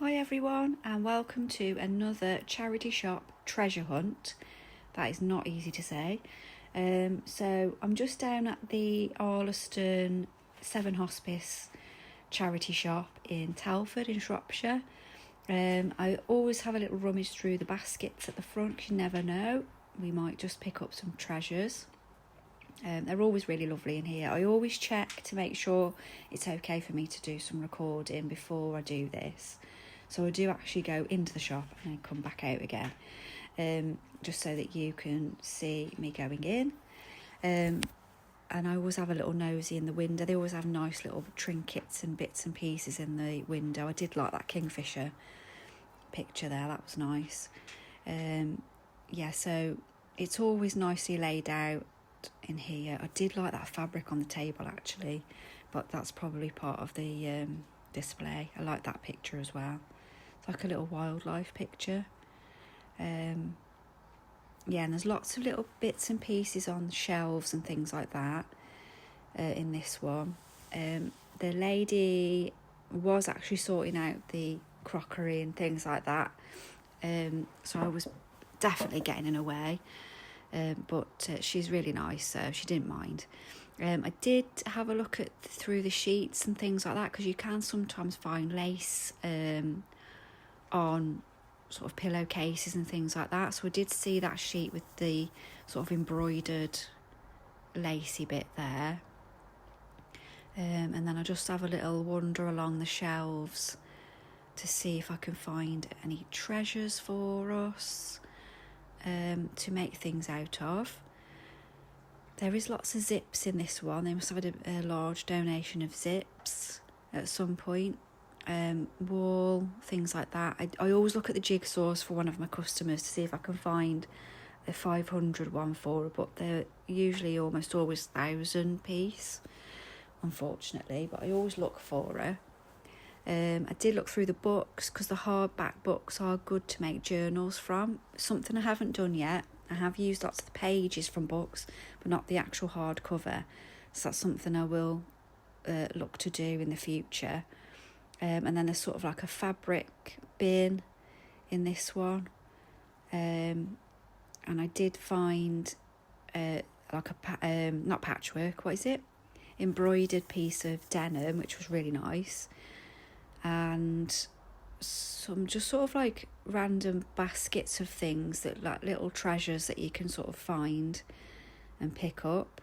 Hi everyone, and welcome to another charity shop treasure hunt. That is not easy to say. So I'm just down at the Arleston 7 Hospice charity shop in Telford in Shropshire. I always have a little rummage through the baskets at the front. You never know, we might just pick up some treasures. They're always really lovely in here. I always check to make sure it's okay for me to do some recording before I do this. So I do actually go into the shop and then come back out again, just so that you can see me going in. And I always have a little nosy in the window. They always have nice little trinkets and bits and pieces in the window. I did like that kingfisher picture there, that was nice. So it's always nicely laid out in here. I did like that fabric on the table actually, but that's probably part of the display. I like that picture as well. It's like a little wildlife picture. And there's lots of little bits and pieces on shelves and things like that in this one. The lady was actually sorting out the crockery and things like that, so I was definitely getting in her way, but she's really nice, so she didn't mind. I did have a look through the sheets and things like that, because you can sometimes find lace on sort of pillowcases and things like that. So I did see that sheet with the sort of embroidered lacy bit there. And then I just have a little wander along the shelves to see if I can find any treasures for us to make things out of. There is lots of zips in this one. They must have had a large donation of zips at some point. Wool, things like that. I always look at the jigsaws for one of my customers to see if I can find a 500 one for her, but they're usually almost always 1,000 piece, unfortunately, but I always look for her. I did look through the books, because the hardback books are good to make journals from. Something I haven't done yet. I have used lots of the pages from books, but not the actual hardcover, so that's something I will look to do in the future. And then there's sort of like a fabric bin in this one. And I did find like a not patchwork, what is it? Embroidered piece of denim, which was really nice. And some just sort of like random baskets of things that like little treasures that you can sort of find and pick up.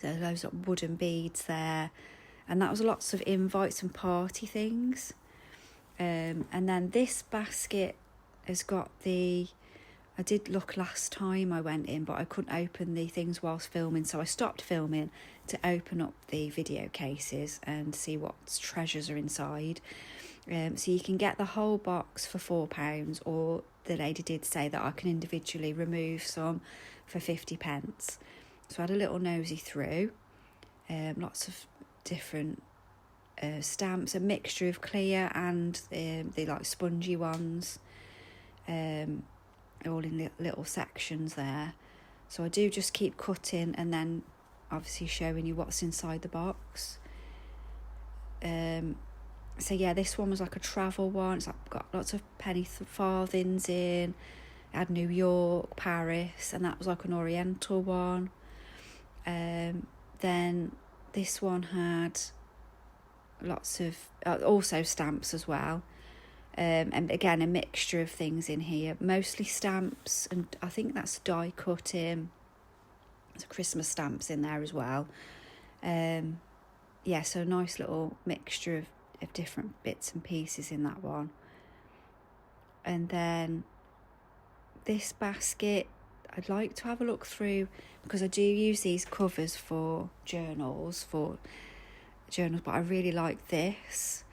There's loads of wooden beads there. And that was lots of invites and party things. And then this basket has got I did look last time I went in, but I couldn't open the things whilst filming, so I stopped filming to open up the video cases and see what treasures are inside. So you can get the whole box for £4, or the lady did say that I can individually remove some for 50p. So I had a little nosy through. Lots of different stamps, a mixture of clear and the like spongy ones, all in little sections there. So I do just keep cutting and then obviously showing you what's inside the box. So yeah, this one was like a travel one. It's like got lots of penny farthings in. It had New York, Paris, and that was like an oriental one. Then this one had lots of also stamps as well, and again a mixture of things in here, mostly stamps, and I think that's die cutting. There's Christmas stamps in there as well. So a nice little mixture of different bits and pieces in that one. And then this basket I'd like to have a look through, because I do use these covers for journals, but I really like this.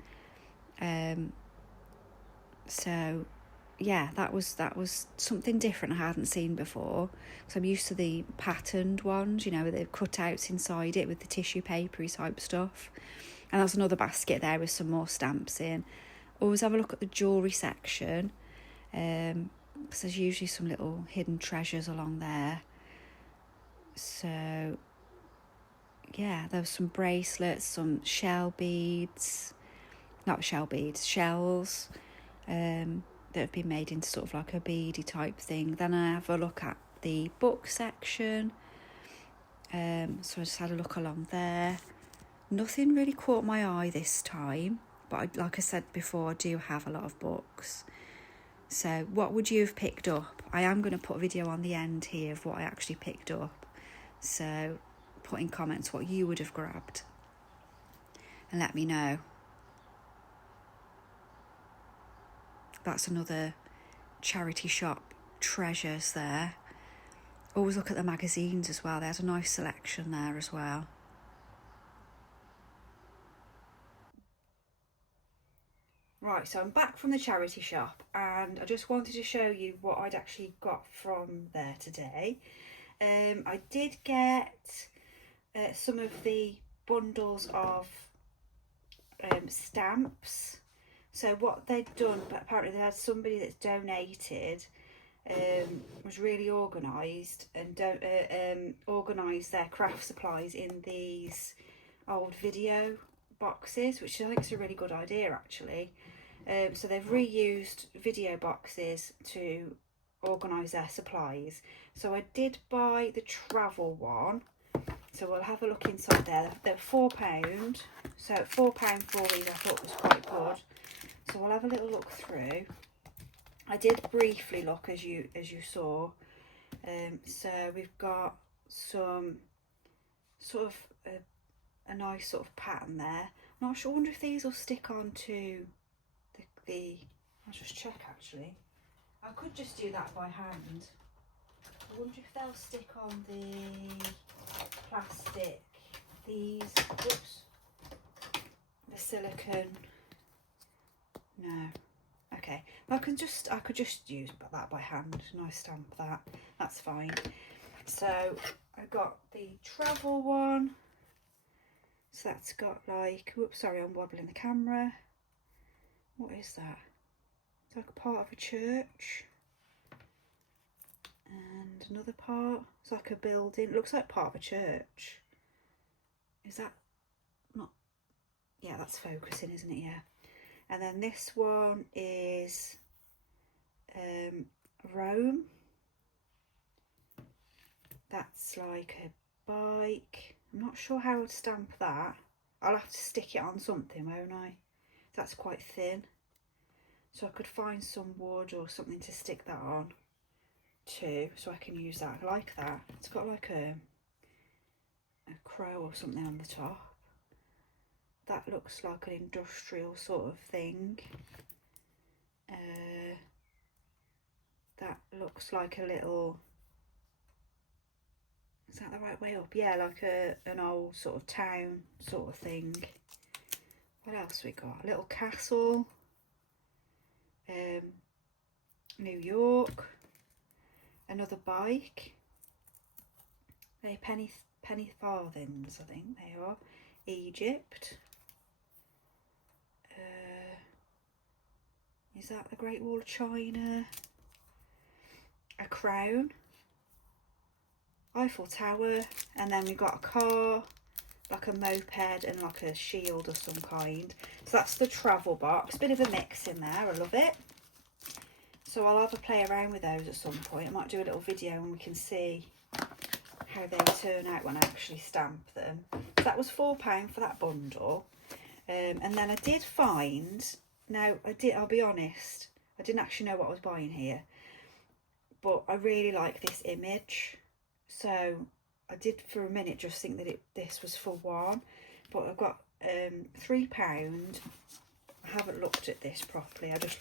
So yeah, that was something different I hadn't seen before, because I'm used to the patterned ones, with the cutouts inside it with the tissue papery type stuff. And that's another basket there with some more stamps in. Always have a look at the jewellery section, because there's usually some little hidden treasures along there. So yeah, there was some bracelets, some shell beads, not shell beads, shells that have been made into sort of like a beady type thing. Then I have a look at the book section. So I just had a look along there. Nothing really caught my eye this time, but like I said before, I do have a lot of books. So what would you have picked up? I am going to put a video on the end here of what I actually picked up. So put in comments what you would have grabbed and let me know. That's another charity shop treasures there. Always look at the magazines as well. There's a nice selection there as well. Right, so I'm back from the charity shop and I just wanted to show you what I'd actually got from there today. I did get some of the bundles of stamps. So what they'd done, but apparently they had somebody that's donated, was really organised and organised their craft supplies in these old video boxes, which I think is a really good idea actually. So they've reused video boxes to organise their supplies. So I did buy the travel one, so we'll have a look inside there. They're £4, so £4 for these I thought was quite good. So we'll have a little look through. I did briefly look as you saw. So we've got some sort of a nice sort of pattern there. I'm not sure. I wonder if these will stick onto I'll just check actually. I could just do that by hand. I wonder if they'll stick on the plastic. These, oops, the silicone. No. Okay. Well, I could just use that by hand. Nice stamp that. That's fine. So I got the travel one. So that's got like, whoops, sorry, I'm wobbling the camera. What is that? It's like a part of a church. And another part, it's like a building. It looks like part of a church. Is that not? Yeah, that's focusing, isn't it? Yeah. And then this one is Rome. That's like a bike. I'm not sure how to stamp that. I'll have to stick it on something, won't I? That's quite thin. So I could find some wood or something to stick that on too, so I can use that. I like that. It's got like a crow or something on the top. That looks like an industrial sort of thing. That looks like a little, is that the right way up? Yeah, like an old sort of town sort of thing. What else we got? A little castle. New York. Another bike. They're penny farthings, I think they are. Egypt. Is that the Great Wall of China? A crown. Eiffel Tower. And then we've got a car, like a moped and like a shield of some kind. So that's the travel box. Bit of a mix in there. I love it. So I'll have a play around with those at some point. I might do a little video and we can see how they turn out when I actually stamp them. So that was £4 for that bundle. And then I did find, now I'll be honest, I didn't actually know what I was buying here, but I really like this image. So I did for a minute just think that this was for one, but I've got £3. I haven't looked at this properly. I just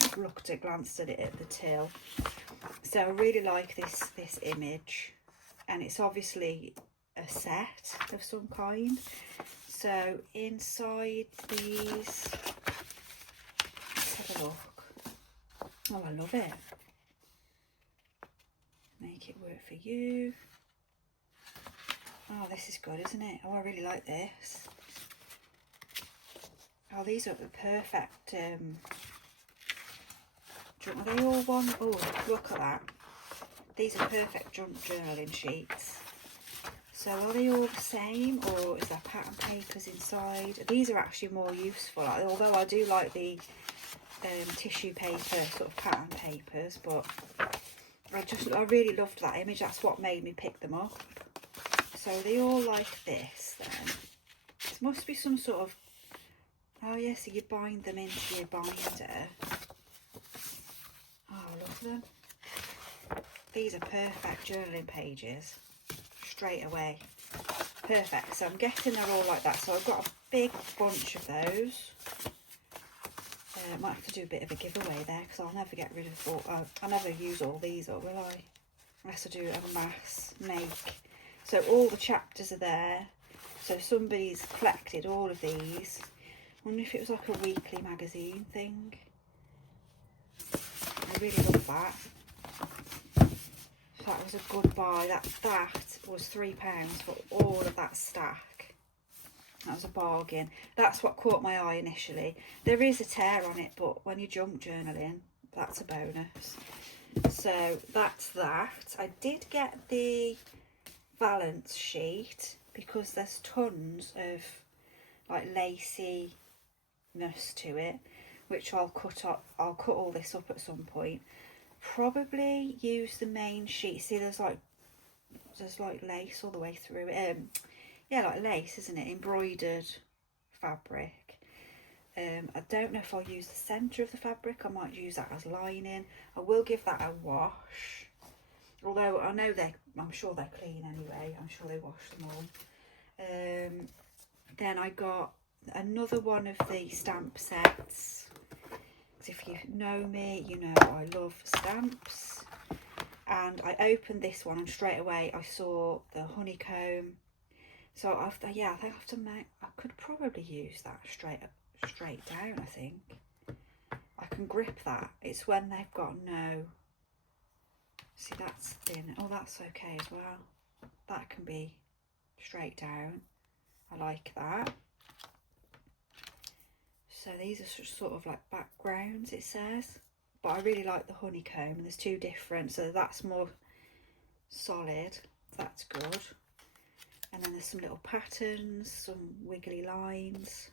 glanced at it at the till. So I really like this image, and it's obviously a set of some kind. So inside these, let's have a look. Oh, I love it. Make it work for you. Oh, this is good, isn't it? Oh, I really like this. Oh, these are the perfect. Are they all one? Oh, look at that. These are perfect junk journaling sheets. So are they all the same, or is there pattern papers inside? These are actually more useful, although I do like the tissue paper sort of pattern papers, but I really loved that image. That's what made me pick them up. So they all like this then. This must be some sort of, oh yeah, so you bind them into your binder. Oh, I love them. These are perfect journaling pages straight away. Perfect. So I'm guessing they're all like that. So I've got a big bunch of those. Might have to do a bit of a giveaway there, because I'll never get rid of all, I'll never use all these up, will I? Unless I do a mass make. So all the chapters are there. So somebody's collected all of these. I wonder if it was like a weekly magazine thing. I really love that. That was a good buy. That was £3 for all of that stack. That was a bargain. That's what caught my eye initially. There is a tear on it, but when you jump journaling, that's a bonus. So that's that. I did get the valance sheet because there's tons of like laciness to it, which I'll cut up. I'll cut all this up at some point. Probably use the main sheet. See, there's like lace all the way through it. Yeah, like lace, isn't it? Embroidered fabric. I don't know if I'll use the centre of the fabric. I might use that as lining. I will give that a wash. Although I know I'm sure they're clean anyway. I'm sure they wash them all. Then I got another one of the stamp sets. If you know me, you know I love stamps. And I opened this one and straight away I saw the honeycomb. So I think I could probably use that straight down. I think I can grip that. It's when they've got no. See, that's thin. Oh, that's okay as well. That can be straight down. I like that. So these are sort of like backgrounds, it says. But I really like the honeycomb, and there's two different. So that's more solid. That's good. And then there's some little patterns, some wiggly lines,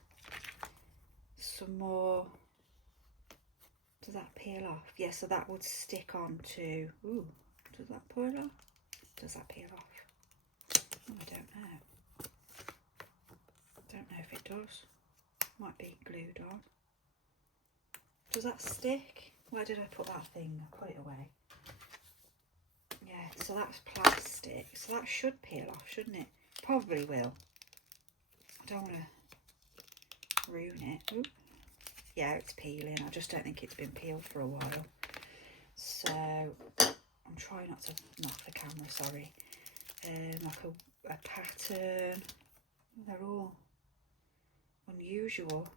some more. Does that peel off? Yeah, so that would stick on to. Ooh, does that peel off? Does that peel off? Oh, I don't know. Don't know if it does. Might be glued on. Does that stick? Where did I put that thing? I put it away. Yeah, so that's plastic. So that should peel off, shouldn't it? Probably will. I don't want to ruin it. Oop. Yeah, it's peeling. I just don't think it's been peeled for a while. So I'm trying not to knock the camera, sorry. Like a pattern. They're all unusual.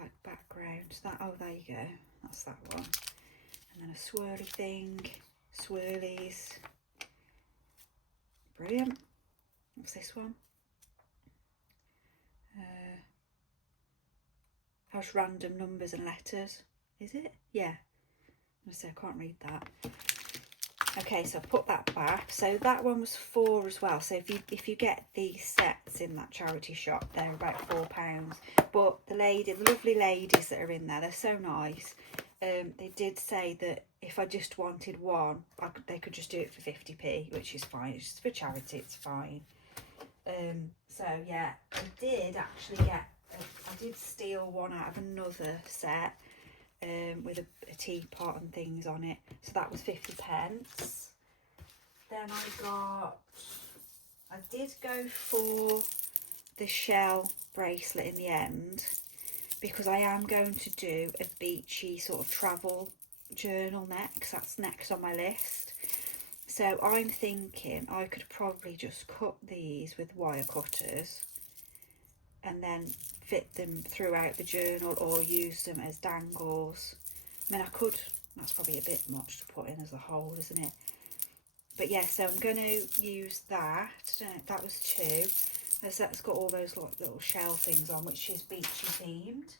Like backgrounds. Oh, there you go. That's that one. And then a swirly thing. Swirlies. Brilliant. What's this one? Has random numbers and letters. Is it? Yeah. I can't read that. Okay, so I've put that back. So that one was £4 as well. So if you get these sets in that charity shop, they're about £4. But the lovely ladies that are in there, they're so nice. They did say that if I just wanted one, they could just do it for 50p, which is fine. It's just for charity, it's fine. So yeah, I did actually get. I did steal one out of another set. With a teapot and things on it, so that was 50p. Then I did go for the shell bracelet in the end, because I am going to do a beachy sort of travel journal next. That's next on my list. So I'm thinking I could probably just cut these with wire cutters and then fit them throughout the journal, or use them as dangles. I mean, I could, that's probably a bit much to put in as a whole, isn't it? But yeah, so I'm going to use that. That was 2. That's got all those little shell things on, which is beachy themed.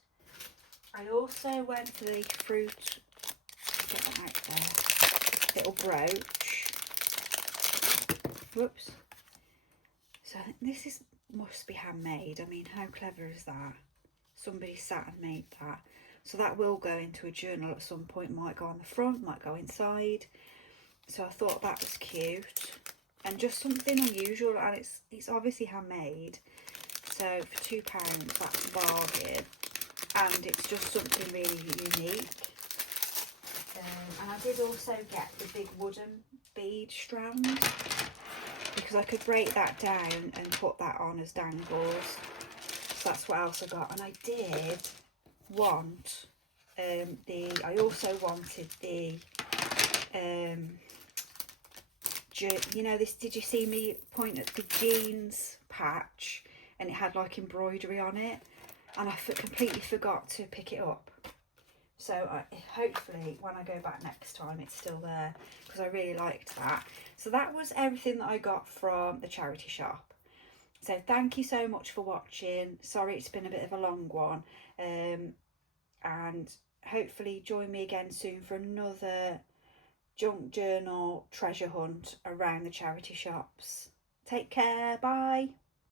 I also went for the fruit, get that out there, little brooch. Whoops. So I think this must be handmade. I mean, how clever is that? Somebody sat and made that. So that will go into a journal at some point. Might go on the front, might go inside. So I thought that was cute and just something unusual, and it's obviously handmade. So for £2, that's a bargain, and it's just something really unique. And I did also get the big wooden bead strand, because I could break that down and put that on as dangles. So that's what else I got. And I did want I also wanted the you know, this, did you see me point at the jeans patch, and it had like embroidery on it, and I completely forgot to pick it up. So hopefully when I go back next time it's still there, because I really liked that. So that was everything that I got from the charity shop. So thank you so much for watching. Sorry it's been a bit of a long one, and hopefully join me again soon for another junk journal treasure hunt around the charity shops. Take care, bye.